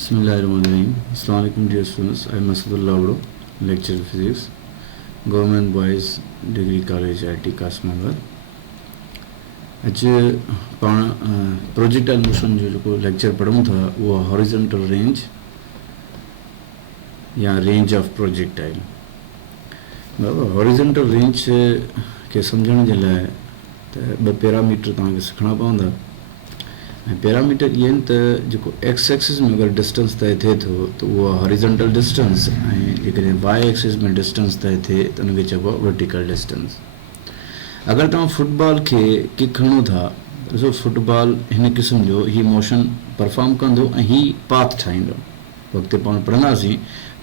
Bismillahirrahmanirrahim. Assalamu alaikum dear students. I am Masadullah Abdo, lecturer of physics, Government Boys Degree College IIT Kasmangar. अॼु पाण projectile motion जो जेको लेक्चर पढ़ूं था उहो हॉरिजॉन्टल रेंज या रेंज ऑफ प्रोजेक्टाइल। बराबरि हॉरिजॉन्टल रेंज खे सम्झण जे लाइ त ॿ पैरामीटर तव्हांखे सिखणा पवंदा। ऐं पैरामीटर इहे आहिनि त जेको एक्स एक्सिस में अगरि डिस्टेंस तय थिए थो त उहो हॉरिजॉन्टल डिस्टेंस, ऐं जेकॾहिं वाई एक्सिस में डिस्टेंस तय थिए त उनखे चइबो आहे वर्टिकल डिस्टेंस। अगरि तव्हां फुटबॉल खे किक खणो था, ॾिसो फुटबॉल हिन क़िस्म जो ही मोशन परफॉर्म कंदो ऐं ही पाथ ठाहींदो। वक़्तु पाण पढ़ंदासीं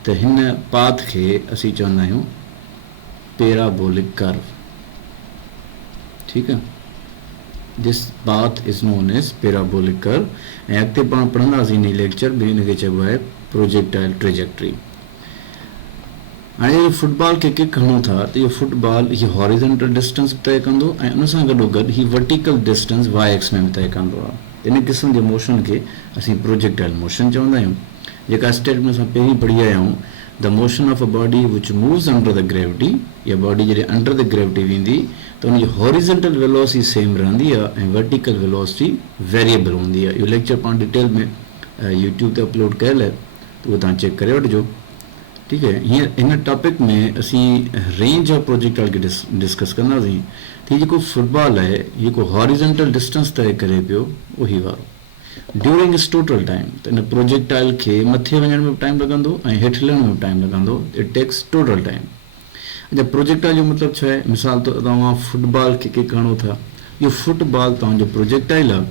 त हिन पाथ खे असीं चवंदा आहियूं पैराबोलिक कर्व। ठीकु आहे, this path is known as parabolic curve. ऐं अॻिते पाण पढ़ंदासीं इन लेक्चर में हिनखे चइबो आहे प्रोजेक्टाइल ट्रेजेक्टरी। हाणे फुटबॉल खे किक खणूं था त इहो फुटबॉल हीअ हॉरिजॉन्टल डिस्टेंस तय कंदो ऐं उन सां गॾोगॾु ही वर्टिकल डिस्टेंस वाई एक्स में बि तय कंदो आहे। इन क़िस्म जे मोशन खे असीं प्रोजेक्टाइल मोशन चवंदा आहियूं। जेका स्टेटमेंट असां पहिरीं पढ़ी आया आहियूं, the motion of a body which moves under the gravity, या बॉडी जॾहिं अंडर द ग्रेविटी वेंदी त उनजी हॉरिजॉन्टल वेलोसिटी सेम रहंदी आहे ऐं वर्टिकल वेलोसिटी वेरिएबल हूंदी आहे। इहो लेक्चर पाण डिटेल में यूट्यूब ते अपलोड कयल आहे, त उहो तव्हां चेक करे वठिजो। ठीकु आहे, हींअर हिन टॉपिक में असीं रेंज ऑफ प्रोजेक्टाइल खे डिस्कस कंदासीं। त हीउ जेको फुटबॉल आहे, जेको हॉरिजॉन्टल डिस्टेंस तय करे पियो उहो वारो ड्यूरिंग इट्स टोटल टाइम, त इन प्रोजेक्टाइल खे मथे वञण में बि टाइम लॻंदो ऐं हेठि लहण में बि टाइम लॻंदो। It takes total time. अच्छा, प्रोजेक्टाइल जो मतिलबु छा आहे? मिसाल तौरु तव्हां फुटबॉल खे किक खणो था, इहो फुटबॉल तव्हांजो प्रोजेक्टाइल आहे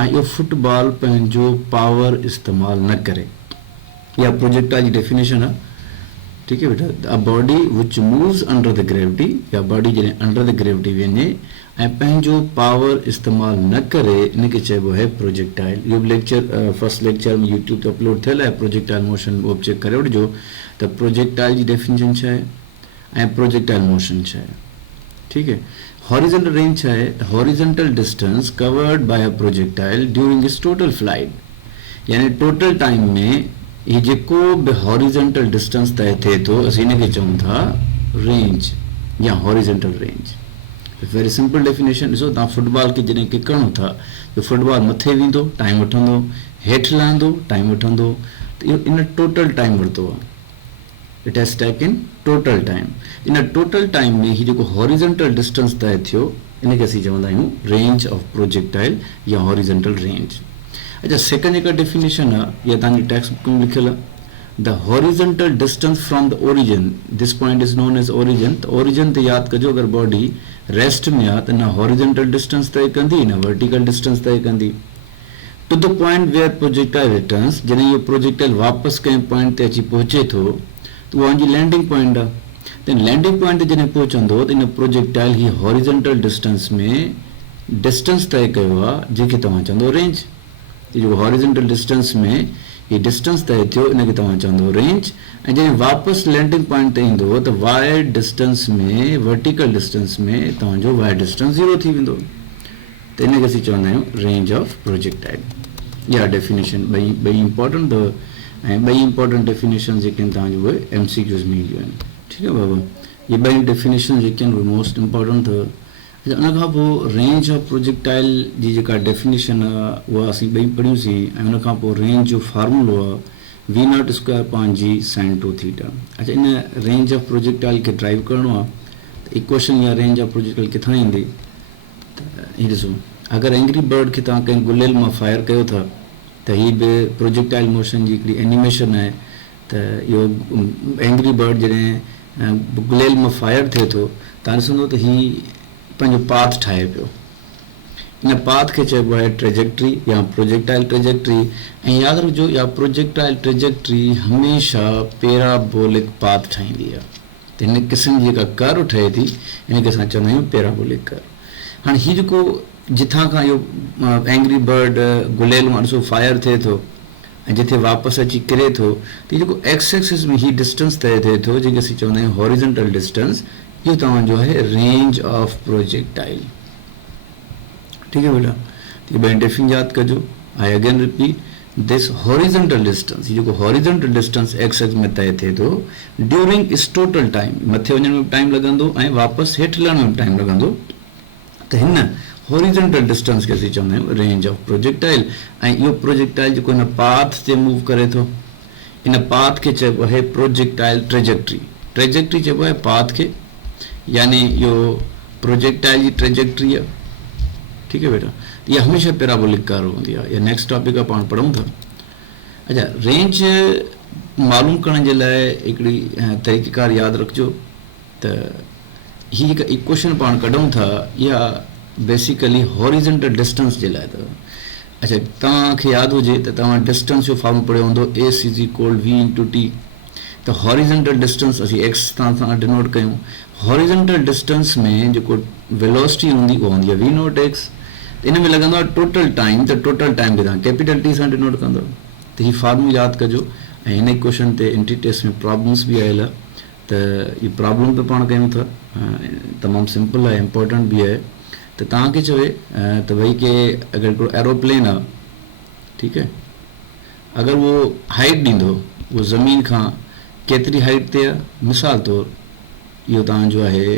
ऐं इहो फुटबॉल पंहिंजो पावर इस्तेमालु न करे। इहा प्रोजेक्टाइल जी डेफिनेशन आहे। ठीकु आहे बेटा, a body which moves under the gravity, या बॉडी जॾहिं अंडर द ग्रेविटी वञे ऐं पंहिंजो पावर इस्तेमालु न करे, इनखे चइबो आहे प्रोजेक्टाइल। इहो लेक्चर फर्स्ट लेक्चर में यूट्यूब ते अपलोड थियल आहे, प्रोजेक्टाइल मोशन, उहो बि चेक करे वठिजो त प्रोजेक्टाइल जी डेफिनेशन छा आहे ऐं प्रोजेक्टाइल मोशन छा आहे। ठीकु आहे, हॉरिजॉन्टल रेंज छा आहे? Horizontal distance covered by a projectile during its total flight, यानी टोटल टाइम में ही जेको बि हॉरिजॉन्टल डिस्टेंस तय थिए थो, असीं हिनखे चऊं था रेंज या horizontal range. Very simple definition. ॾिसो, तव्हां फुटबॉल खे जॾहिं किक खणो था त फुटबॉल मथे वेंदो, टाइम वठंदो, हेठि लहंदो, टाइम वठंदो, त इहो इन टोटल टाइम वरितो आहे। It has taken total time. In total time में ही जेको हॉरिजॉन्टल डिस्टेंस तय थियो, इनखे असीं चवंदा आहियूं रेंज ऑफ प्रोजेक्टाइल या हॉरिजॉन्टल रेंज। अच्छा, सेकंड जेका डेफिनेशन आहे, इहा तव्हांजी टेक्स्ट बुक में लिखियल आहे। The horizontal distance from the origin, this point is known as origin. त ओरिजिन ते यादि कजो, अगरि बॉडी रेस्ट में आहे त न हॉरिजॉन्टल डिस्टेंस तय कंदी न वर्टिकल डिस्टेंस तय कंदी। To the point where projectile returns, जॾहिं इहो प्रोजेक्टाइल वापसि कंहिं पॉइंट ते अची पहुचे थो त उहा हुनजी लैंडिंग पॉइंट आहे। त लैंडिंग पॉइंट ते जॾहिं पहुचंदो त in projectile he horizontal distance में डिस्टेंस तय कयो आहे, जंहिंखे तव्हां चवंदो रेंज। जेको हॉरिजॉन्टल डिस्टेंस में ही डिस्टेंस तय थियो, इनखे तव्हां चवंदो रेंज। ऐं जॾहिं वापसि लैंडिंग पॉइंट ते ईंदो त वाई डिस्टेंस में, वर्टिकल डिस्टेंस में तव्हांजो वाई डिस्टेंस 0 थी वेंदो, त इनखे असीं चवंदा आहियूं रेंज ऑफ प्रोजेक्टाइल। इहा डेफिनेशन ॿई इंपॉर्टेंट अथव, ऐं ॿई इंपॉर्टेंट डेफिनेशन जेके आहिनि तव्हांजो उहे MCQs में ईंदियूं आहिनि। ठीकु आहे बाबा, इहे ॿई डेफिनेशन जेके आहिनि उहे मोस्ट इंपॉर्टेंट अथव। उन खां पोइ रेंज ऑफ प्रोजेक्टाइल जी जेका डेफिनेशन आहे उहा असीं ॿई पढ़ियूंसीं, ऐं उन खां पोइ रेंज जो फार्मूलो आहे V0² अच्छा, इन रेंज ऑफ प्रोजेक्टाइल खे ड्राइव करिणो आहे त इक्वेशन या रेंज ऑफ प्रोजेक्टाइल किथां ईंदी? त हीअ ॾिसो, अगरि एंग्री बर्ड खे तव्हां कंहिं गुलेल मां फायर कयो था त हीअ बि प्रोजेक्टाइल मोशन जी हिकिड़ी एनिमेशन आहे। त इहो एंग्री बर्ड जॾहिं गुलेल मां फायर थिए थो, तव्हां ॾिसंदो त हीअ पंहिंजो पाथ ठाहे पियो। इन पाथ खे चइबो आहे ट्रेजेक्टरी या प्रोजेक्टाइल ट्रेजेक्टरी। ऐं यादि रखिजो, इहा प्रोजेक्टाइल ट्रेजेक्टरी हमेशह पैराबोलिक पाथ ठाहींदी आहे। त हिन क़िस्म जी जेका कर्व ठहे थी, इनखे असां चवंदा आहियूं पैराबोलिक कर्व। हाणे हीउ जेको जिथां खां इहो एंग्री बर्ड गुलेल मां ॾिसो फायर थिए थो ऐं जिथे वापसि अची किरे थो, त जेको एक्स एक्सिस में हीउ डिस्टेंस तय थिए थो, जंहिंखे असीं चवंदा आहियूं हॉरिजॉन्टल डिस्टेंस, इहो तव्हांजो आहे रेंज ऑफ प्रोजेक्टाइल। ठीकु आहे बेटा, त ॿई डेफिनेशन यादि कजो। I again repeat, this horizontal distance जो हॉरिजॉन्टल डिस्टेंस एक्स एक्स में तय थे तो ड्यूरिंग इस टोटल टाइम मथे वञण में टाइम लॻंदो ऐं वापसि हेठि लहण में टाइम लॻंदो त हिन हॉरिजॉन्टल डिस्टेंस खे असीं चवंदा आहियूं रेंज ऑफ प्रोजेक्टाइल ऐं इहो प्रोजेक्टाइल जेको हिन पाथ ते मूव करे थो इन पाथ खे चइबो आहे प्रोजेक्टाइल ट्रेजेक्ट्री ट्रेजेक्ट्री चइबो आहे पाथ खे यानी इहो प्रोजेक्टाइल जी ट्रेजेक्ट्री आहे ठीक है बेटा ये हमेशा पैराबोलिक कार होंगी है या नेक्स्ट टॉपिक का पाण पढ़ूं था अच्छा रेंज मालूम करण जे लाइ हिकिड़ी तरीक़ेकार यादि रखिजो त ही हिकु इक्वेशन पाण कढूं था या बेसिकली हॉरिजॉन्टल डिस्टेंस जे लाइ अथव अच्छा तव्हांखे यादि हुजे त तव्हां डिस्टेंस जो फॉर्म पढ़ियो हूंदो s is equal v into t त हॉरिजॉन्टल डिस्टेंस असीं एक्स सां डिनोट कयूं हॉरिजॉन्टल डिस्टेंस में जेको वेलोसिटी हूंदी उहा हूंदी आहे वी नॉट एक्स इन में लॻंदो आहे टोटल टाइम त टोटल टाइम खे तव्हां कैपिटल टी सां डिनोट कंदव त हीउ फार्मूलो यादि कजो ऐं हिन क्वेश्चन ते एंट्री टेस्ट में प्रॉब्लम्स बि आयल आहे त हीअ प्रॉब्लम बि पाण कयूं था तमामु सिंपल आहे इम्पोर्टेंट बि आहे त तव्हांखे चवे त भई के अगरि हिकिड़ो एरोप्लेन आहे ठीकु आहे अगरि उहो हाइट ॾींदो उहो ज़मीन खां केतिरी हाइट ते आहे मिसाल तौरु इहो तव्हांजो आहे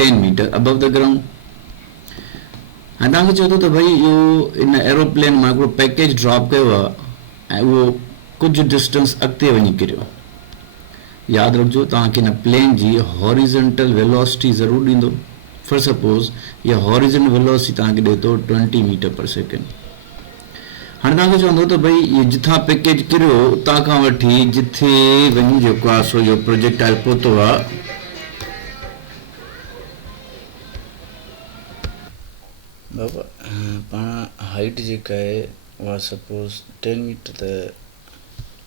10 मीटर अबव द ग्राउंड हाणे तव्हांखे चए थो त भई इहो इन एरोप्लेन मां हिकिड़ो पैकेज ड्रॉप कयो आहे ऐं उहो कुझु डिस्टेंस अॻिते वञी किरियो यादि रखिजो तव्हांखे हिन प्लेन जी हॉरिजॉन्टल वेलोसिटी ज़रूरु ॾींदो फॉर सपोज़ इहा हॉरिजॉन्टल वेलोसिटी तव्हांखे ॾिए थो 20 मीटर पर सेकेंड हाणे तव्हांखे चवंदो त भई इहो जिथां पैकेज किरियो उतां खां वठी जिथे वञी जेको आहे सो इहो प्रोजेक्टाइल पहुतो आहे बाबा पाण हाइट जेका आहे उहा सपोज़ 10 मीटर त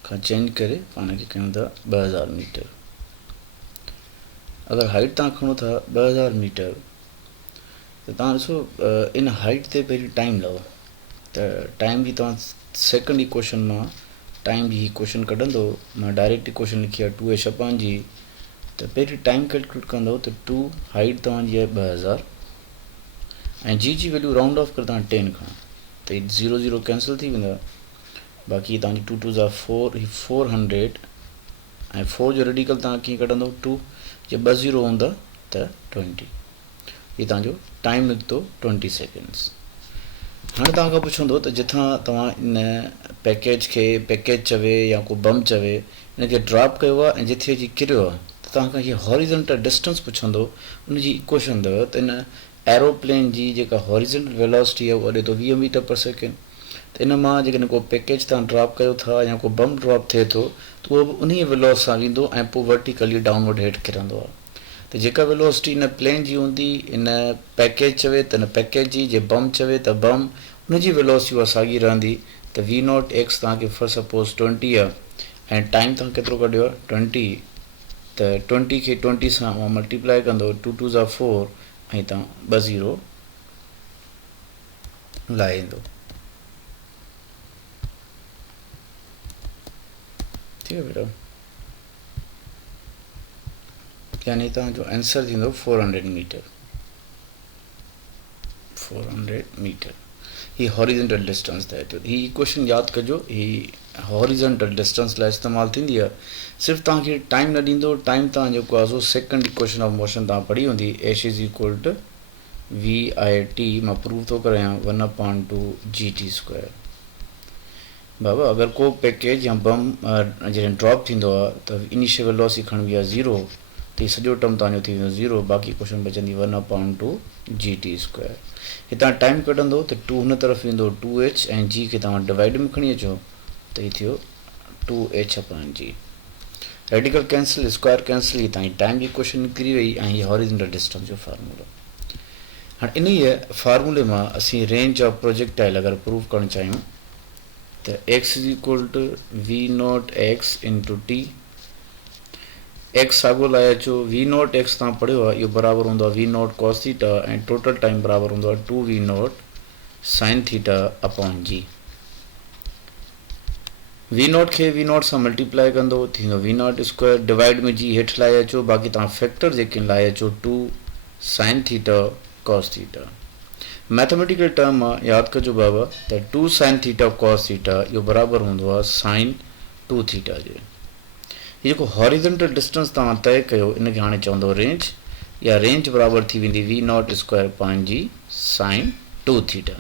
खां चेंज करे पाण खे कयूं था 2000 मीटर अगरि हाइट तव्हां खणो था 2000 मीटर त तव्हां ॾिसो इन हाइट ते पहिरीं टाइम लॻो त टाइम जी तव्हां सेकेंड इक्वेशन मां टाइम जी इक्वेशन कढंदो मां डायरेक्ट इक्वेशन लिखी आहे 2h अपान जी त पहिरीं टाइम कैलकुलेट कंदो त 2 हाइट तव्हांजी आहे 2000 ऐं जी वैल्यू राउंड ऑफ करे तव्हां 10 खणो त 0 0 कैंसिल थी वेंदा बाक़ी तव्हांजी 2 2 4 400 ऐं 4 जो रेडिकल तव्हां कीअं कढंदो 2 जे 2 0 हूंदा त 20 हीअ तव्हांजो टाइम निकितो 20 सेकेंड्स हाणे तव्हांखां पुछंदो त जिथां तव्हां इन पैकेज खे पैकेज चवे या को बम चवे इनखे ड्रॉप कयो आहे ऐं जिथे जी किरियो आहे त तव्हांखां हीअ हॉरिजॉन्टल डिस्टेंस पुछंदो उनजी इक्वेशन अथव त इन एरोप्लेन जी जेका हॉरिजॉन्टल वेलोसिटी आहे उहा ॾिए थो 20 मीटर पर सेकेंड त इन मां जेकॾहिं को पैकेज तव्हां ड्रॉप कयो था या को बम ड्रॉप थिए थो त उहो बि उन वेलोस सां वेंदो ऐं पोइ वर्टिकली डाउनवर्ड हेठि किरंदो आहे त जेका वेलोसिटी इन प्लेन जी हूंदी इन पैकेज चवे त इन पैकेज जी जे बम चवे त बम उनजी वेलोसिटी उहा साॻी रहंदी त वी नॉट एक्स तव्हांखे फॉर सपोज़ 20 आहे ऐं टाइम तव्हां केतिरो कढियो आहे 20 त 20 खे 20 सां उहा मल्टीप्लाई कंदो 2 2 4 ऐं तव्हां 2 0 लाहींदो ठीक है बेटा यानी तव्हांजो आंसर थींदो 400 मीटर 400 मीटर ही हॉरिजॉन्टल डिस्टेंस थिए थो ही इक्वेशन यादि कजो ही हॉरिजॉन्टल डिस्टेंस लाइ इस्तेमालु थींदी आहे सिर्फ़ु तव्हांखे टाइम न ॾींदो टाइम तव्हां जेको आहे सो सेकेंड इक्वेशन ऑफ मोशन तव्हां पढ़ी हूंदी h is equal to v i t मां प्रूव थो करायां 1/2 GT² बाबा अगरि को पैकेज या बम जॾहिं ड्रॉप थींदो आहे त इनिशियल वेलोसिटी खणबी आहे 0 त हीउ सॼो टर्म तव्हांजो थी वेंदो 0 बाक़ी क्वेश्चन बचंदी 1/2 GT² हितां टाइम कढंदो त 2 हुन तरफ़ वेंदो 2h ऐं g खे तव्हां डिवाइड में खणी अचो त हीउ थियो 2h अपान g radical cancel square cancel ही तव्हांजी टाइम जी क्वेश्चन निकिरी वई ऐं हीअ हॉरिजॉन्टल डिस्टेंस जो फार्मूलो हाणे इन ई फार्मूले मां असीं रेंज ऑफ प्रोजेक्टाइल अगरि प्रूव करणु चाहियूं त x is equal to v not x into t x साॻियो लाइ अचो वी नॉट एक्स तव्हां पढ़ियो आहे इहो बराबरि हूंदो आहे वी नॉट कॉस थीटा ऐं टोटल टाइम बराबरि हूंदो आहे 2 v not sine theta upon g v not खे वी नॉट सां मल्टीप्लाई कंदो थींदो वी नॉट स्क्वायर डिवाइड में जी हेठि लाहे अचो बाक़ी तव्हां फैक्टर जेके लाहे अचो 2 sine theta cos theta mathematical term आहे, यादि कजो बाबा त 2 sin थीटा cos थीटा इहो बराबरि हूंदो आहे sin 2 थीटा जे। हीउ जेको हॉरिजॉन्टल डिस्टेंस तव्हां तय कयो इनखे हाणे चवंदो रेंज, या रेंज बराबरि थी वेंदी v0 स्क्वायर पॉइंट जी sin 2 थीटा।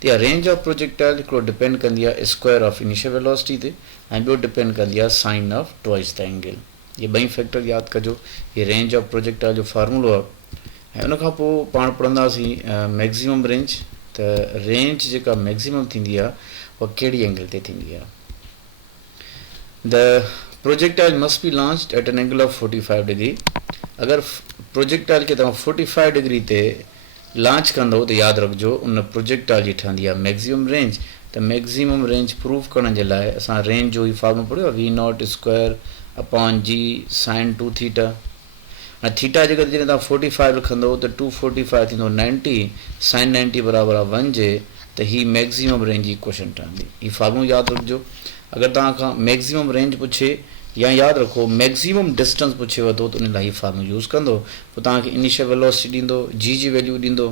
त इहा रेंज ऑफ प्रोजेक्टाइल हिकिड़ो डिपेंड कंदी आहे स्क्वायर ऑफ इनिशियल वेलोसिटी ते, ऐं ॿियो डिपेंड कंदी आहे sine of twice the angle. इहे ॿई फैक्टर यादि कजो। हीअ रेंज ऑफ प्रोजेक्टाइल जो फार्मूलो आहे। ऐं उनखां पोइ पाण पढ़ंदासीं मैक्सिमम रेंज। त रेंज जेका मैक्सिमम थींदी आहे उहा कहिड़ी एंगल ते थींदी आहे। The projectile must be launched at an angle of 45 degree. अगरि प्रोजेक्टाइल खे तव्हां 45 डिग्री ते लॉन्च कंदो त यादि रखिजो उन प्रोजेक्टाइल जी ठहंदी आहे मैक्सिमम रेंज। त मैक्सिमम रेंज प्रूव करण जे लाइ असां रेंज जो ई फॉर्मूलो पढ़ियो आहे v0 स्क्वायर अपॉन जी sin 2 थीटा। ऐं थीटा जेकर जॾहिं तव्हां 45 रखंदो त 245 थींदो 90 sin 90 बराबरि आहे 1 जे। त हीअ मैक्सिमम रेंज जी क्वेश्चन ठहंदी। हीअ फॉर्मूलो यादि रखिजो। अगरि तव्हां खां मैक्सिमम रेंज पुछे या यादि रखो मैक्सिमम डिस्टेंस पुछेव थो त उन लाइ हीअ फॉर्मूलो यूज़ कंदो। पोइ तव्हांखे इनिशियल वेलोसिटी ॾींदो, जी वैल्यू ॾींदो,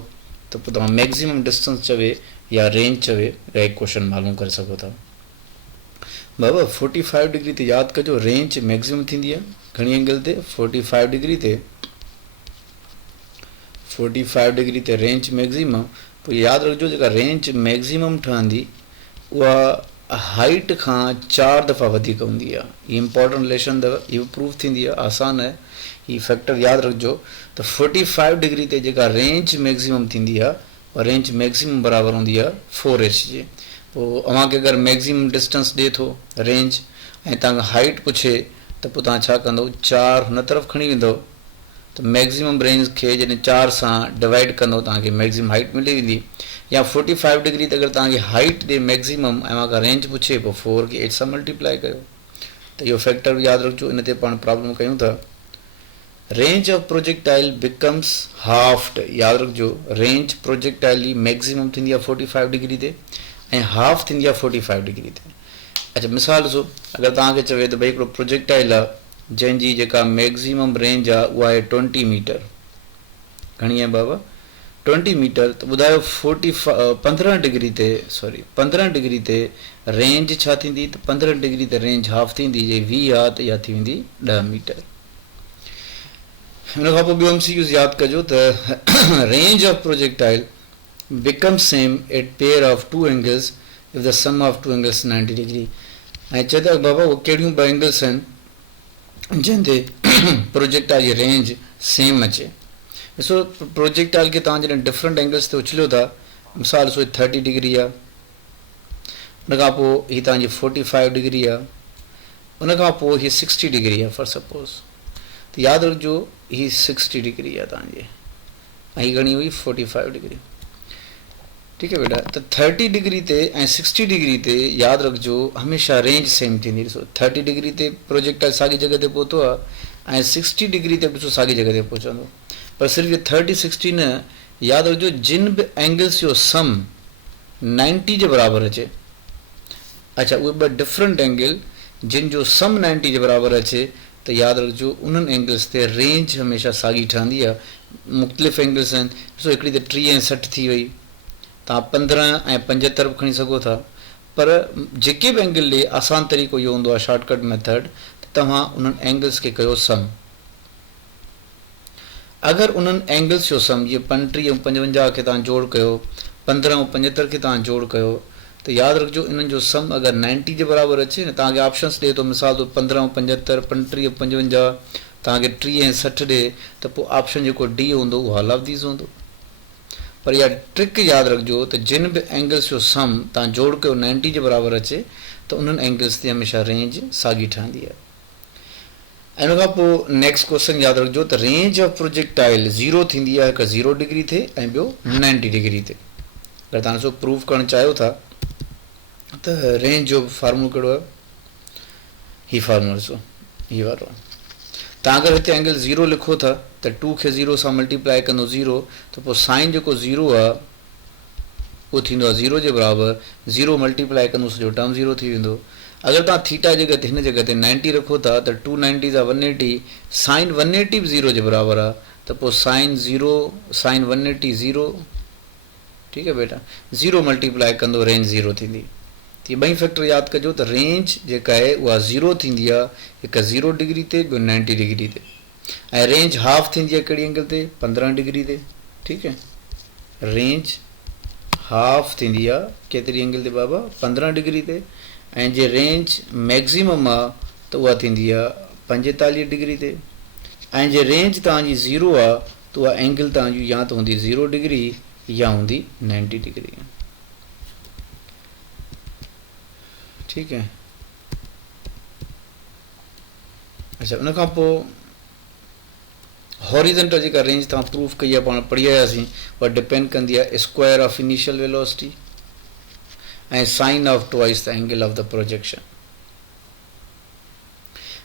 त पोइ तव्हां मैक्सिमम डिस्टेंस चवे या रेंज चवे या क्वेश्चन मालूम करे सघो था। बाबा 45 डिग्री ते यादि कजो रेंज मैक्सिमम थींदी आहे घणी एंगल ते 45 डिग्री ते। 45 डिग्री ते रेंज मैक्सिमम। पोइ यादि रखिजो जेका रेंज मैक्सिमम ठहंदी उहा हाइट खां 4 दफ़ा वधीक हूंदी आहे। हीअ इंपॉर्टेंट रिलेशन अथव, इहो प्रूफ थींदी आहे, आसान आहे। हीअ फैक्टर यादि रखिजो त 45 डिग्री ते जेका रेंज मैक्सिमम थींदी आहे उहा रेंज मैक्सिमम बराबरि हूंदी आहे 4h जे। पोइ अव्हांखे अगरि मैक्सिमम डिस्टेंस ॾिए थो रेंज ऐं तव्हांखां हाइट पुछे त पोइ तव्हां छा कंदो 4 हुन तरफ़ खणी वेंदो त मैक्सिमम रेंज खे जॾहिं 4 सां डिवाइड कंदो तव्हांखे मैक्सिमम हाइट मिली वेंदी। या 45 डिग्री ते अगरि तव्हांखे हाइट ॾे मैक्सिमम ऐं उहा रेंज पुछे पोइ 4 खे 8 सां मल्टीप्लाई कयो। त इहो फैक्टर बि यादि रखिजो। इन ते पाण प्रॉब्लम कयूं था। Range of projectile becomes halved. यादि रखिजो रेंज प्रोजेक्टाइल जी मैक्सिमम थींदी आहे 45 डिग्री ते ऐं हाफ थींदी आहे 45 डिग्री ते। अच्छा मिसाल ॾिसो, अगरि तव्हांखे चवे त भई हिकिड़ो प्रोजेक्टाइल आहे जंहिंजी जेका मैक्सिमम रेंज आहे उहा आहे 20 मीटर। घणी आहे बाबा 20 मीटर। त ॿुधायो 15 डिग्री ते 15 डिग्री ते रेंज छा थींदी। त 15 डिग्री ते रेंज हाफ थींदी। जे 20 आहे त इहा थी वेंदी 10 मीटर। हुन खां पोइ ॿियो MCQ यादि कजो त range of projectile become same at pair of 2 angles if the sum of 2 angles 90 degree. ऐं चए त बाबा उहे कहिड़ियूं 2 एंगल्स आहिनि जंहिं ते प्रोजेक्टाइल जी रेंज सेम अचे। ॾिसो प्रोजेक्टाइल खे तव्हां जॾहिं डिफरेंट एंगल्स ते उछलियो था, मिसाल ॾिसो 30 डिग्री आहे, उन खां पोइ हीअ तव्हांजी 45 डिग्री आहे, उन खां पोइ हीअ 60 डिग्री आहे फॉर सपोज़। त यादि रखिजो हीअ 60 डिग्री आहे तव्हांजी ऐं हीअ घणी हुई 45 डिग्री। ठीकु आहे बेटा। त 30 डिग्री ते ऐं 60 डिग्री ते यादि रखिजो हमेशह रेंज सेम थींदी। ॾिसो 30 डिग्री ते प्रोजेक्टाइल साॻी जॻह ते पहुतो आहे ऐं 60 डिग्री ते ॾिसो साॻी जॻह ते पहुचंदो। पर सिर्फ़ु इहो 30 60 न, यादि रखिजो जिन बि एंगल्स जो सम 90 जे बराबरि अचे। अच्छा उहे 2 डिफरेंट एंगल जिन जो सम 90 जे बराबरि अचे त यादि रखिजो उन्हनि एंगल्स ते रेंज हमेशह साॻी ठहंदी आहे। मुख़्तलिफ़ एंगल्स आहिनि। ॾिसो हिकिड़ी त 30 ऐं 60 थी वई, तव्हां 15 ऐं 75 खणी सघो था। पर जेके बि एंगल ॾे आसान तरीक़ो इहो हूंदो आहे शॉर्टकट मेथड त तव्हां उन्हनि एंगल्स खे कयो सम। अगरि उन्हनि एंगल्स जो सम जीअं 35 ऐं 55 खे तव्हां जोड़ कयो, 15 ऐं 75 खे तव्हां जोड़ कयो, त यादि रखिजो इन्हनि जो सम अगरि 90 जे बराबरि अचे न, तव्हांखे ऑप्शन्स ॾिए थो मिसाल तो 15 ऐं 75 35 ऐं 55 तव्हांखे 30 ऐं 60 ॾिए त पोइ ऑप्शन जेको डी हूंदो उहो हलावदीज़ हूंदो। पर इहा ट्रिक यादि रखिजो त जिन बि एंगल्स जो सम तव्हां जोड़ कयो 90 जे बराबरि अचे त उन्हनि एंगल्स ते हमेशह रेंज साॻी ठहंदी आहे। ऐं उन खां पोइ नेक्स्ट क्वेश्चन यादि रखिजो त रेंज ऑफ प्रोजेक्टाइल 0 थींदी आहे, हिकु 0 डिग्री ते ऐं ॿियो 90 डिग्री ते। अगरि तव्हां ॾिसो प्रूफ करणु चाहियो था त रेंज जो फार्मूलो कहिड़ो आहे, हीउ फार्मूलो ॾिसो हीउ वारो आहे। तव्हां अगरि हिते एंगल 0 लिखो था त 2 खे 0 सां मल्टीप्लाई कंदो 0 त पोइ साइन जेको 0 आहे उहो थींदो आहे 0 जे बराबरि। 0 मल्टीप्लाई कंदो सॼो टर्म 0 थी वेंदो। अगरि तव्हां थीटा जॻह ते हिन जॻह ते 90 रखो था त 290 जा 180, साइन 180 बि 0 जे बराबरि आहे। त पोइ साइन 0 साइन 180 0 ठीक है बेटा, 0 मल्टीप्लाई कंदो रेंज 0 थींदी। ये ॿई फैक्टर यादि कजो त रेंज जेका आहे उहा 0 थींदी आहे, हिकु 0 डिग्री ते, ॿियो 90 डिग्री ते, ऐं रेंज हाफ थींदी आहे कहिड़ी एंगल ते, 15 डिग्री ते। ठीकु आहे, रेंज हाफ थींदी आहे केतिरी एंगल ते बाबा, 15 डिग्री ते, ऐं जे रेंज मैक्सिमम आहे त उहा थींदी आहे 45 डिग्री ते, ऐं जे रेंज तव्हांजी 0 आहे त उहा एंगल तव्हांजी या त हूंदी 0 डिग्री या हूंदी 90 डिग्री। ठीक है, अच्छा उन खां पोइ हॉरिजेंटल जेका रेंज तव्हां प्रूफ कई आहे, पाण पढ़ी आयासीं, उहा डिपेंड कंदी आहे स्क्वायर ऑफ इनिशियल वेलोसिटी ऐं sine of twice the angle of the projection.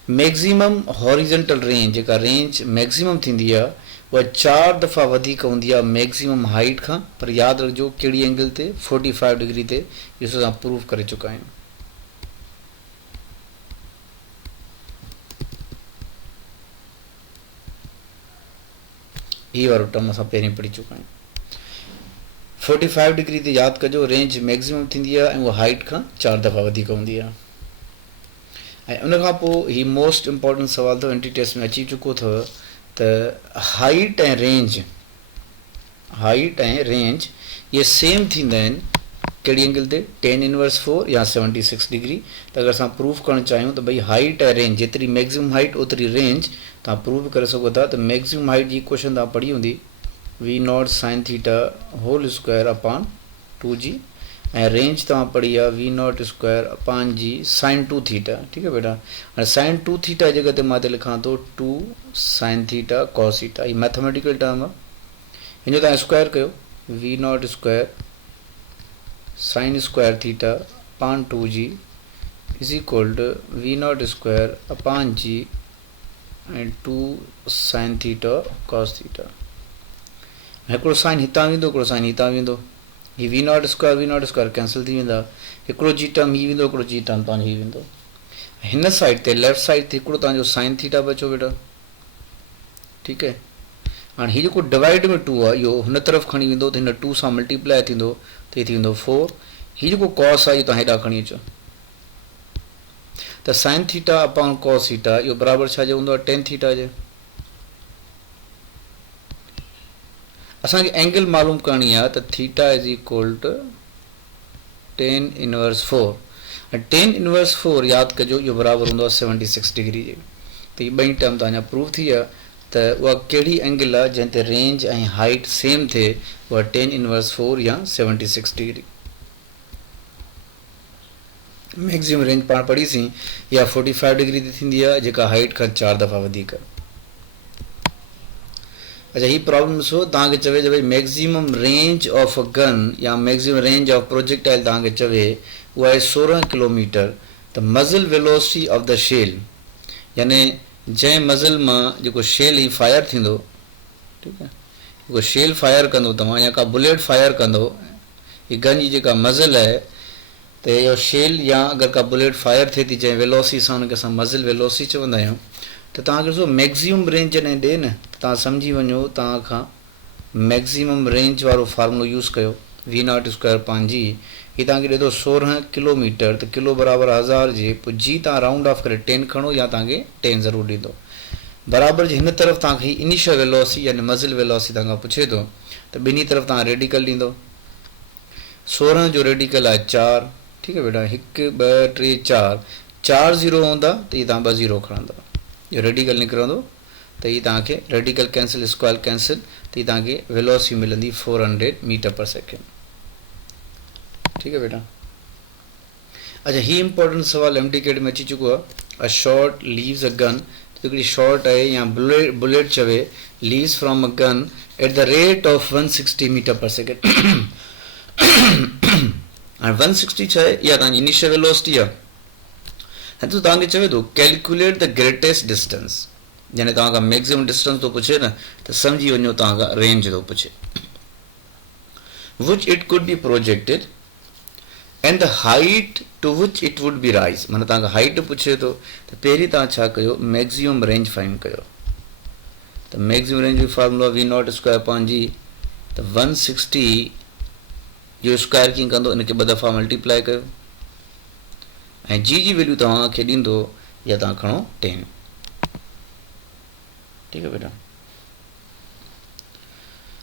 Maximum horizontal range जेका रेंज मैक्सिमम थींदी आहे उहा 4 दफ़ा वधीक हूंदी आहे मैक्सिमम हाइट खां, पर यादि रखिजो कहिड़ी एंगल ते, 45 डिग्री ते। इहो असां प्रूफ करे चुका आहियूं। ही वारो टर्म असां पहिरीं पढ़ी चुका आहियूं। 45 डिग्री ते यादि कजो रेंज मैक्सिमम थींदी आहे ऐं उहा हाइट खां 4 दफ़ा वधीक हूंदी आहे। ऐं उन खां पोइ ही मोस्ट इम्पॉर्टेंट सवाल अथव, एंट्री टेस्ट में अची चुको अथव त हाइट ऐं रेंज इहे सेम थींदा आहिनि कहिड़ी एंगल ते, tan इनवर्स 4 या 76 डिग्री। त अगरि असां प्रूफ करणु चाहियूं त भई हाइट ऐं रेंज जेतिरी मैक्सिमम हाइट ओतिरी रेंज, तव्हां प्रूव करे सघो था। त मैक्सिमम हाइट जी इक्वेशन तव्हां पढ़ी हूंदी, v0 sin theta whole square upon 2g, ऐं रेंज तव्हां पढ़ी आहे v0 square upon g sin 2 theta. ठीकु आहे बेटा, हाणे sin 2 थीटा जी जॻह ते मां हिते लिखां थो 2 sin थीटा cos थीटा। ही मैथमेटिकल टर्म आहे, हिन जो तव्हां स्क्वायर कयो, v0 square sin square theta upon 2g is equal to v0 square upon g ऐं 2 sin थीटा cos थीटा। हिकिड़ो साइन हितां वेंदो, हिकिड़ो साइन हितां वेंदो, ही v0 स्क्वायर कैंसिल थी वेंदा, हिकिड़ो जी टर्म ही वेंदो, हिकिड़ो जी टर्म तव्हांजो ही वेंदो। हिन साइड ते लेफ्ट साइड ते हिकिड़ो तव्हांजो साइन थीटा बचो बेटा। ठीकु आहे, हाणे हीउ जेको डिवाइड में 2 आहे इहो हुन तरफ़ खणी वेंदो त हिन 2 सां मल्टीप्लाई थींदो त हीउ थी वेंदो 4। हीउ जेको कॉस आहे इहो तव्हां हेॾा खणी अचो, त sign theta upon cos theta इहो बराबरि छा जो हूंदो आहे, tan थीटा जे। असांखे एंगल मालूम करणी आहे त theta is equal to tan inverse 4, ऐं tan इनवर्स 4 यादि कजो इहो बराबरि हूंदो आहे 76 डिग्री जे। त इहे ॿई टर्म तव्हांजा प्रूव थी विया त उहा कहिड़ी एंगल आहे जंहिं ते रेंज ऐं हाइट सेम थिए, उहा tan इनवर्स 4 या 76 डिग्री। मैक्सिमम रेंज पाण पढ़ीसीं या 45 डिग्री ते थींदी आहे, जेका हाइट खां 4 दफ़ा वधीक। अच्छा, ही प्रॉब्लम ॾिसो, तव्हांखे चवे भई maximum range of a gun या मैक्सिमम रेंज ऑफ प्रोजेक्टाइल तव्हांखे चवे उहा आहे 16 किलोमीटर। त मज़ल वेलोसिटी ऑफ द शेल, यानी जंहिं मज़ल मां जेको शेल ही फायर थींदो, ठीकु आहे, जेको शेल फायर कंदो तव्हां या का बुलेट फायर कंदो, हीअ गन जी जेका मज़ल आहे त इहो शेल या अगरि का बुलेट फायर थिए थी जंहिं वेलोसिटी सां, हुनखे असां मज़ल वेलोसिटी चवंदा आहियूं। त तव्हांखे ॾिसो मैक्सिमम रेंज जॾहिं ॾिए न, तव्हां सम्झी वञो तव्हां खां मैक्सिमम रेंज वारो फार्मूलो यूज़ कयो, v0 स्क्वायर अपॉन g, हीअ तव्हांखे ॾिए थो 16 किलोमीटर, त किलो बराबरि 1000 जे, पोइ जी तव्हां राउंड ऑफ करे 10 खणो या तव्हांखे 10 ज़रूरु ॾींदो। बराबरि जे हिन तरफ़ तव्हांखे इनिशियल वेलोसिटी यानी मज़ल वेलोसिटी तव्हांखां पुछे थो, त ॿिन्ही तरफ़ तव्हां रेडिकल ॾींदो। 16 जो रेडिकल आहे 4। ठीकु आहे बेटा, 1 2 3 4, 4 0 हूंदा त इहे तव्हां 2 0 खणंदा, इहो रेडिकल निकिरंदो त हीअ तव्हांखे रेडिकल कैंसिल, स्क्वायर कैंसिल, त हीअ तव्हांखे वेलोसिटी मिलंदी 400 मीटर पर सेकेंड। ठीकु आहे बेटा। अच्छा, ही इंपॉर्टेंट सवाल MTKT में अची चुको आहे, a shot leaves a gun, हिकिड़ी शॉट आहे या बुलेट चवे leaves from a gun at the rate of 160 metre per second. हाणे 160 छा आहे, इहा तव्हांजी इनिशियल वेलोसिटी आहे। हाणे त तव्हांखे चवे थो कैलकुलेट द ग्रेटेस्ट डिस्टेंस, यानी तव्हां खां मैक्सिमम डिस्टेंस थो पुछे न, त सम्झी वञो तव्हां खां रेंज थो पुछे, which it could be projected and the height to which it would be raise. माना तव्हांखां हाइट पुछे थो त पहिरीं तव्हां छा कयो, मैक्सिमम रेंज फाइंड कयो। त मैक्सिमम रेंज जो formula v0 square upon g, त 160 जो स्क्वायर कीअं कंदो, इनखे 2 दफ़ा मल्टीप्लाई कयो ऐं जी जी वैल्यू तव्हांखे ॾींदो या तव्हां खणो 10। ठीकु आहे बेटा।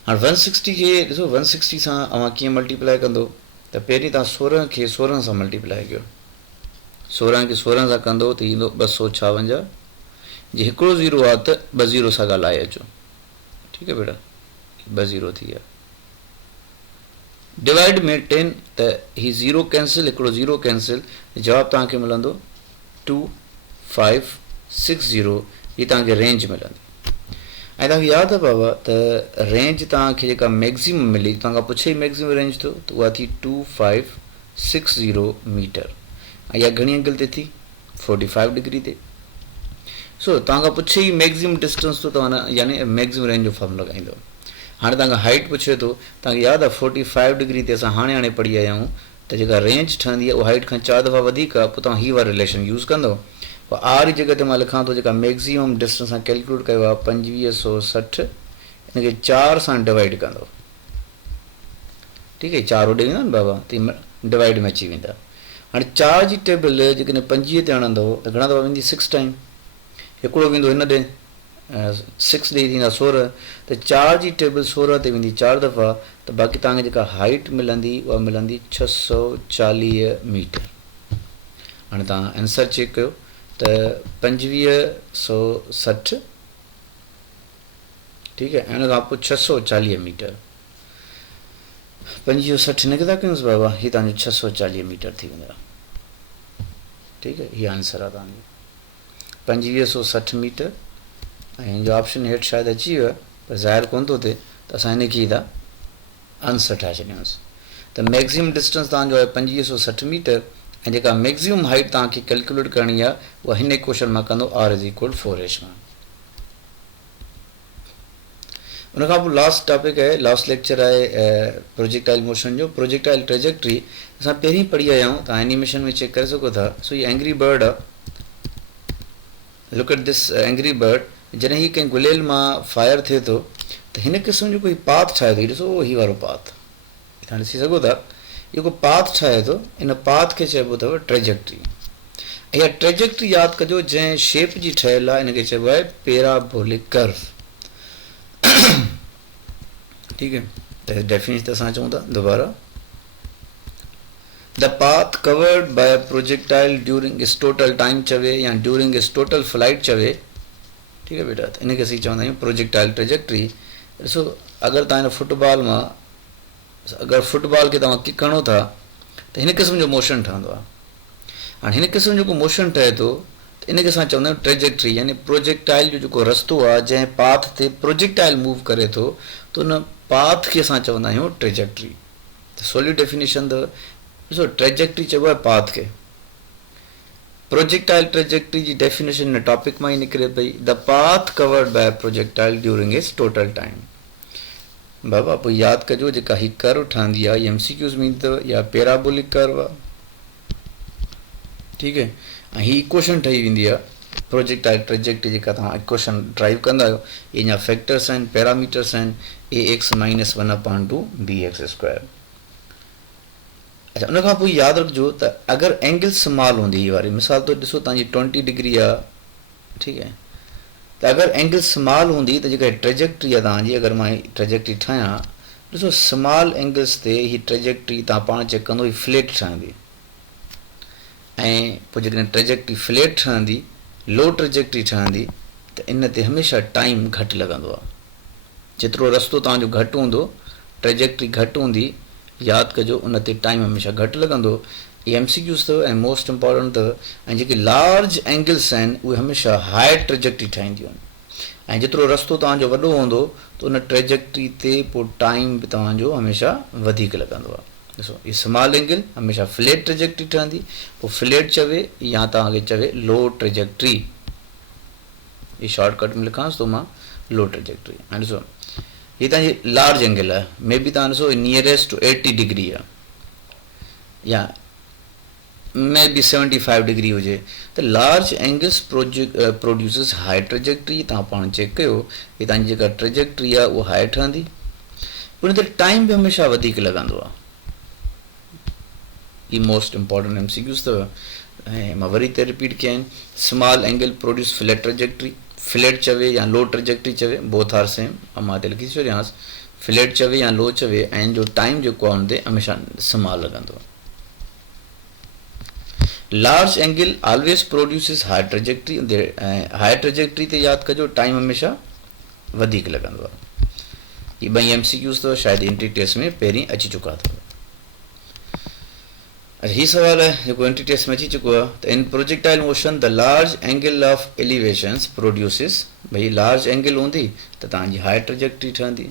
हाणे 160 खे ॾिसो 160 सां अव्हां कीअं मल्टीप्लाई कंदो, त पहिरीं तव्हां 16 खे 16 सां मल्टीप्लाई कयो, 16 खे 16 सां कंदो त ईंदो 256, जे हिकिड़ो ज़ीरो आहे त 2 ज़ीरो सां ॻाल्हाए अचो। ठीकु आहे बेटा, 2 ज़ीरो थी विया। डिवाइड में 10 त ही ज़ीरो कैंसिल, हिकिड़ो ज़ीरो कैंसिल, जवाबु तव्हांखे मिलंदो 2560, हीअ तव्हांखे रेंज मिलंदी। ऐं तव्हांखे यादि आहे बाबा त रेंज तव्हांखे जेका मैक्सिमम मिली, तव्हांखां पुछे ई मैक्सिमम रेंज थो, त उहा थी 2560 मीटर। ऐं इहा घणी एंगल ते थी, 45 डिग्री ते। सो तव्हांखां पुछे ई मैक्सिमम डिस्टेंस थो, तव्हां यानी मैक्सिमम रेंज जो फॉर्म लॻाईंदो। हाणे तव्हांखां हाइट पुछे थो, तव्हांखे यादि आहे 45 डिग्री ते असां हाणे पढ़ी आया आहियूं त जेका रेंज ठहंदी आहे उहा हाइट खां 4 दफ़ा वधीक आहे, पोइ तव्हां हीअ वारो रिलेशन यूज़ कंदो। पोइ आर जी जॻह ते मां लिखां थो, जेका मैक्सिमम डिस्टेंस सां कैलकुलेट कयो आहे 2560, इनखे 4 सां डिवाइड कंदो। ठीकु आहे, 4 होॾे वेंदा न बाबा, त डिवाइड में अची वेंदा। हाणे 4 जी टेबल जेकॾहिं 50 ते आणंदो त घणा दफ़ा वेंदी, 6 टाइम। हिकिड़ो वेंदो हिन ॾे 6 ॾेई थींदा 16, त 4 जी टेबल 16 ते वेंदी 4 दफ़ा, त बाक़ी तव्हांखे जेका हाइट मिलंदी उहा मिलंदी 640 मीटर। हाणे तव्हां आंसर चेक कयो त 2560, ठीकु आहे, ऐं हुन खां पोइ 640 मीटर। 2560 हिनखे था कयूंसि बाबा, हीअ तव्हांजो 640 मीटर थी वेंदा। ठीकु आहे, हीअ आंसर आहे तव्हांजो 2560 मीटर। ऐं हिन जो ऑप्शन हेठि शायदि अची वियो आहे, पर ज़ाहिर कोन थो थिए, त असां हिनखे ई था आंसर ठाहे छॾियूंसि। त मैक्सिमम डिस्टेंस तव्हांजो आहे 2560 मीटर, ऐं जेका मैक्सिमम हाइट तव्हांखे कैलकुलेट करणी आहे उहा हिन क्वेश्चन मां कंदो R=4h मां। उन खां पोइ लास्ट टॉपिक आहे, लास्ट लेक्चर आहे प्रोजेक्टाइल मोशन जो। प्रोजेक्टाइल ट्रेजेक्ट्री असां पहिरीं पढ़ी आया आहियूं, तव्हां एनिमेशन में चेक करे सघो था। सो हीअ एंग्री बर्ड आहे, look at this angry bird. जॾहिं हीअ कंहिं गुलेल मां फायर थिए थो त हिन क़िस्म जो कोई पाथ ठाहे थो, ॾिसो हीअ वारो पाथ, तव्हां ॾिसी सघो था, इहो को पाथ ठाहे थो, इन पाथ खे चइबो अथव ट्रेजेक्ट्री। इहा ट्रेजेक्ट्री यादि कजो, जंहिं शेप जी ठहियलु आहे इनखे चइबो आहे पैराबोलिक कर्व। ठीकु आहे, त डेफिनेशन असां चऊं था दोबारा, the path covered by projectile during its total time चवे या ड्यूरिंग इट्स टोटल फ्लाइट चवे। ठीकु आहे बेटा, त इनखे असीं चवंदा आहियूं प्रोजेक्टाइल ट्रेजेक्ट्री। ॾिसो, अगरि तव्हां हिन फुटबॉल मां, अगरि फुटबॉल खे तव्हां किक हणो था त हिन क़िस्म जो मोशन ठहंदो आहे। हाणे हिन क़िस्म जो को मोशन ठहे थो त इनखे असां चवंदा आहियूं ट्रेजेक्ट्री, यानी प्रोजेक्टाइल जो जेको रस्तो आहे जंहिं पाथ ते प्रोजेक्टाइल मूव करे थो, त उन पाथ खे असां चवंदा आहियूं ट्रेजेक्ट्री। त सवली डेफिनेशन अथव, ॾिसो ट्रेजेक्ट्री चइबो आहे पाथ खे। प्रोजेक्टाइल ट्रेजेक्ट्री जी डेफिनेशन हिन टॉपिक मां ई निकिरे पई, the path covered by projectile during its total time. बाबा पोइ यादि कजो, जेका हीअ कर्व ठहंदी आहे इहा MCQs में ईंदी अथव, या पैराबोलिक कर्व आहे। ठीकु आहे, ऐं हीअ इक्वेशन ठही वेंदी आहे प्रोजेक्टाइल ट्रेजेक्ट्री, जेका तव्हां इक्वेशन ड्राइव कंदा आहियो। इहे जा फैक्टर्स आहिनि, पैरामीटर्स आहिनि, AX - 1/2BX²। अच्छा, उनखां पोइ यादि रखिजो त अगरि एंगल स्मॉल हूंदी, हीअ वारी मिसाल तो ॾिसो तव्हांजी 20 डिग्री आहे, ठीकु आहे, त अगरि एंगल स्मॉल हूंदी त जेका ट्रेजेक्ट्री आहे तव्हांजी, अगरि मां ट्रेजेक्ट्री ठाहियां, ॾिसो स्मॉल एंगल्स ते हीअ ट्रेजेक्ट्री तव्हां पाण चेक कंदो, हीअ फ्लैट ठहंदी। ऐं पोइ जेकॾहिं ट्रेजेक्ट्री फ्लैट ठहंदी, लो ट्रेजेक्ट्री ठहंदी, त इन ते हमेशह टाइम घटि लॻंदो आहे। जेतिरो रस्तो तव्हांजो घटि हूंदो, ट्रेजेक्ट्री घटि हूंदी, यादि कजो उन ते टाइम हमेशह घटि लॻंदो। इहे MCQs अथव ऐं मोस्ट इम्पॉर्टेंट अथव। ऐं जेके लार्ज एंगल्स आहिनि उहे हमेशह हाई ट्रेजेक्ट्री ठाहींदियूं आहिनि, ऐं जेतिरो रस्तो तव्हांजो वॾो हूंदो त उन ट्रेजेक्ट्री ते पोइ टाइम बि तव्हांजो हमेशह वधीक लॻंदो आहे। ॾिसो, हीअ स्मॉल एंगल हमेशह फ्लैट ट्रेजेक्ट्री ठहंदी, पोइ फ्लैट चवे या तव्हांखे चवे लो ट्रेजेक्ट्री। हीअ शॉर्टकट में लिखांसि थो मां, लो ट्रेजेक्ट्री। ऐं ॾिसो, हीअ तव्हांजी लार्ज एंगल आहे, मे बी तव्हां ॾिसो नियरेस्ट टू 80 डिग्री आहे, या मे बी 75 डिग्री हुजे, त लार्ज एंगल्स प्रोड्यूसिस हाई ट्रेजेक्ट्री। तव्हां पाण चेक कयो, हीअ तव्हांजी जेका ट्रेजेक्ट्री आहे उहा हाई ठहंदी, उन ते टाइम बि हमेशह वधीक लॻंदो आहे। ई मोस्ट इम्पॉर्टेंट MCQs अथव। ऐं मां वरी ते रिपीट कया आहिनि, small angle produce flat trajectory, flat चवे या लो ट्रेजेक्ट्री चवे, बोथ आर सेम। मां हिते लिखी छॾियांसि, फ्लैट चवे या लो चवे, ऐं जो टाइम जेको आहे हुन ते हमेशह स्मॉल लॻंदो। Large angle always produces high trajectory, high trajectory ते यादि कजो टाइम हमेशह वधीक लॻंदो आहे। ये ॿई MCQs अथव, शायदि एंट्री टेस्ट में पहिरीं अची चुका अथव। ही सवाल है जेको एंट्री टेस्ट में अची चुको आहे त in projectile motion the large angle of elevations produces, भई लार्ज एंगल हूंदी त तव्हांजी हाई ट्रेजेक्ट्री ठहंदी,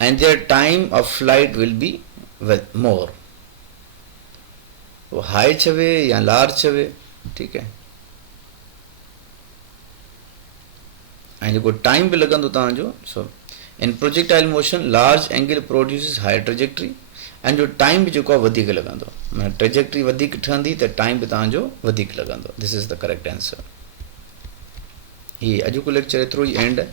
and there time of flight will be more. वो हाई चवे या लार्ज चवे, ठीकु आहे, ऐं जेको टाइम बि लॻंदो तव्हांजो। So in projectile motion large angle produces high trajectory, ऐं जो टाइम बि जेको आहे वधीक लॻंदो, माना ट्रेजेक्ट्री वधीक ठहंदी त टाइम बि तव्हांजो वधीक लॻंदो। This is the correct answer. हीअ अॼोको लेक्चर एतिरो ई एंड आहे,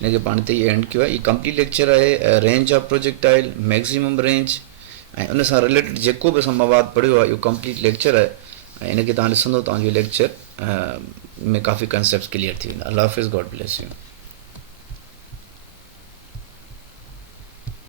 हिनखे पाण हिते ई एंड कयो आहे। हीअ कंप्लीट लेक्चर आहे range of projectile, maximum range, ऐं उन सां रिलेटेड जेको बि असां मवाद पढ़ियो आहे इहो कंप्लीट लेक्चर आहे, ऐं हिनखे तव्हां ॾिसंदो तव्हांजो लेक्चर में काफ़ी कंसेप्ट क्लियर थी वेंदा। अल्लाह हाफ़िज़, गॉड ब्लेस यू।